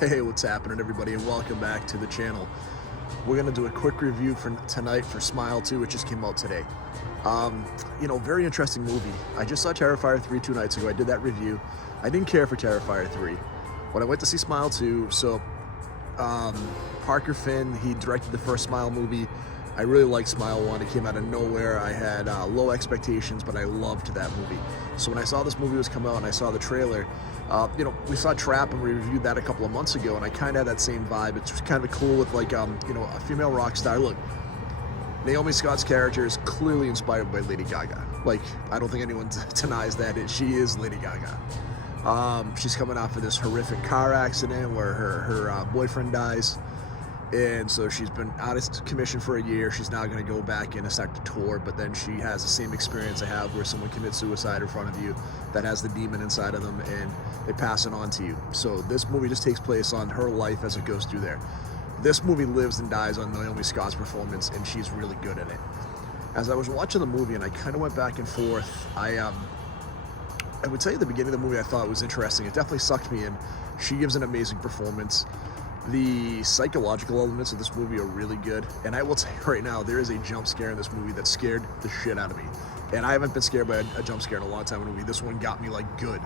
Hey, what's happening everybody, and welcome back to the channel. We're gonna do a quick review for tonight for Smile 2, which just came out today. Very interesting movie. I just saw Terrifier 3 2 nights ago. I did that review. I didn't care for Terrifier 3. When I went to see Smile 2, Parker Finn, he directed the first Smile movie. I really liked Smile 1. It came out of nowhere. I had low expectations, but I loved that movie. So when I saw this movie was come out and I saw the trailer, we saw Trap and we reviewed that a couple of months ago, and I kind of had that same vibe. It's kind of cool with a female rock star. Look, Naomi Scott's character is clearly inspired by Lady Gaga. Like, I don't think anyone denies that. She is Lady Gaga. She's coming off of this horrific car accident where her boyfriend dies. And so she's been out of commission for a year. She's now going to go back in and start to tour, but then she has the same experience I have where someone commits suicide in front of you that has the demon inside of them, and they pass it on to you. So this movie just takes place on her life as it goes through there. This movie lives and dies on Naomi Scott's performance, and she's really good at it. As I was watching the movie, and I kind of went back and forth, I would say at the beginning of the movie I thought it was interesting. It definitely sucked me in. She gives an amazing performance. The psychological elements of this movie are really good, and I will tell you right now, there is a jump scare in this movie that scared the shit out of me. And I haven't been scared by a jump scare in a long time in a movie. This one got me like good.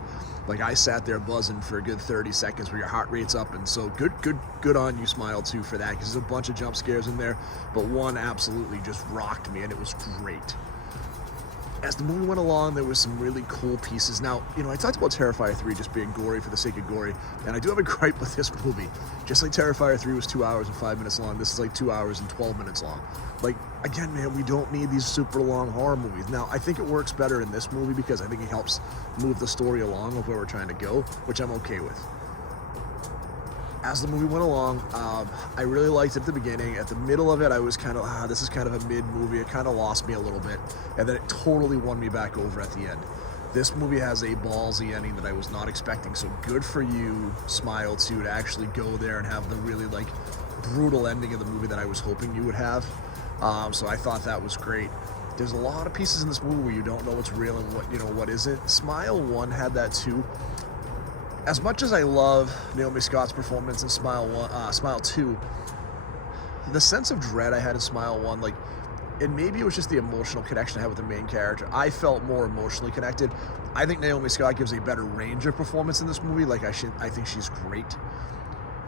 Like, I sat there buzzing for a good 30 seconds where your heart rate's up, and so good on you, Smile 2, for that, because there's a bunch of jump scares in there, but one absolutely just rocked me, and it was great. As the movie went along, there was some really cool pieces. Now, I talked about Terrifier 3 just being gory for the sake of gory, and I do have a gripe with this movie. Just like Terrifier 3 was 2 hours and 5 minutes long, this is like 2 hours and 12 minutes long. Like, again, man, we don't need these super long horror movies. Now, I think it works better in this movie because I think it helps move the story along of where we're trying to go, which I'm okay with. As the movie went along, I really liked it at the beginning. At the middle of it, I was kind of, this is kind of a mid-movie. It kind of lost me a little bit, and then it totally won me back over at the end. This movie has a ballsy ending that I was not expecting, so good for you, Smile 2, to actually go there and have the really, brutal ending of the movie that I was hoping you would have. So I thought that was great. There's a lot of pieces in this movie where you don't know what's real and what isn't. Smile 1 had that too. As much as I love Naomi Scott's performance in Smile 2, the sense of dread I had in Smile 1, and maybe it was just the emotional connection I had with the main character, I felt more emotionally connected. I think Naomi Scott gives a better range of performance in this movie. I think she's great,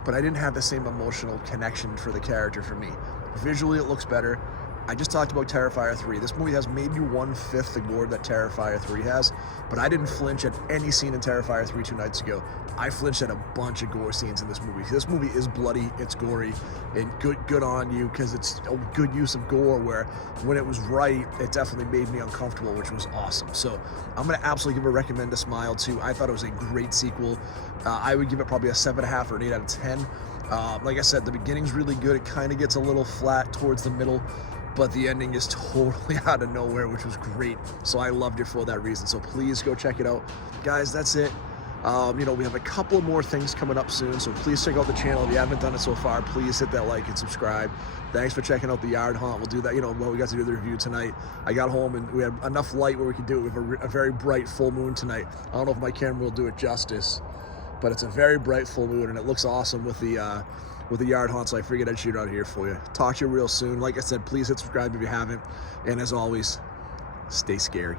but I didn't have the same emotional connection for the character for me. Visually, it looks better. I just talked about Terrifier 3. This movie has maybe 1/5 the gore that Terrifier 3 has, but I didn't flinch at any scene in Terrifier 3 2 nights ago. I flinched at a bunch of gore scenes in this movie. This movie is bloody, it's gory, and good on you, because it's a good use of gore where when it was right, it definitely made me uncomfortable, which was awesome. So I'm going to absolutely give a recommend to Smile 2. I thought it was a great sequel. I would give it probably a 7.5 or an 8 out of 10. Like I said, the beginning's really good. It kind of gets a little flat towards the middle, but the ending is totally out of nowhere, which was great. So I loved it for that reason. So please go check it out. Guys, that's it. We have a couple more things coming up soon, so please check out the channel. If you haven't done it so far, please hit that like and subscribe. Thanks for checking out the yard haunt. We'll do that, we got to do the review tonight. I got home and we had enough light where we could do it with a very bright full moon tonight. I don't know if my camera will do it justice, but it's a very bright full moon, and it looks awesome with the yard haunt, so I figured I'd shoot out here for you. Talk to you real soon. Like I said, please hit subscribe if you haven't, and as always, stay scary.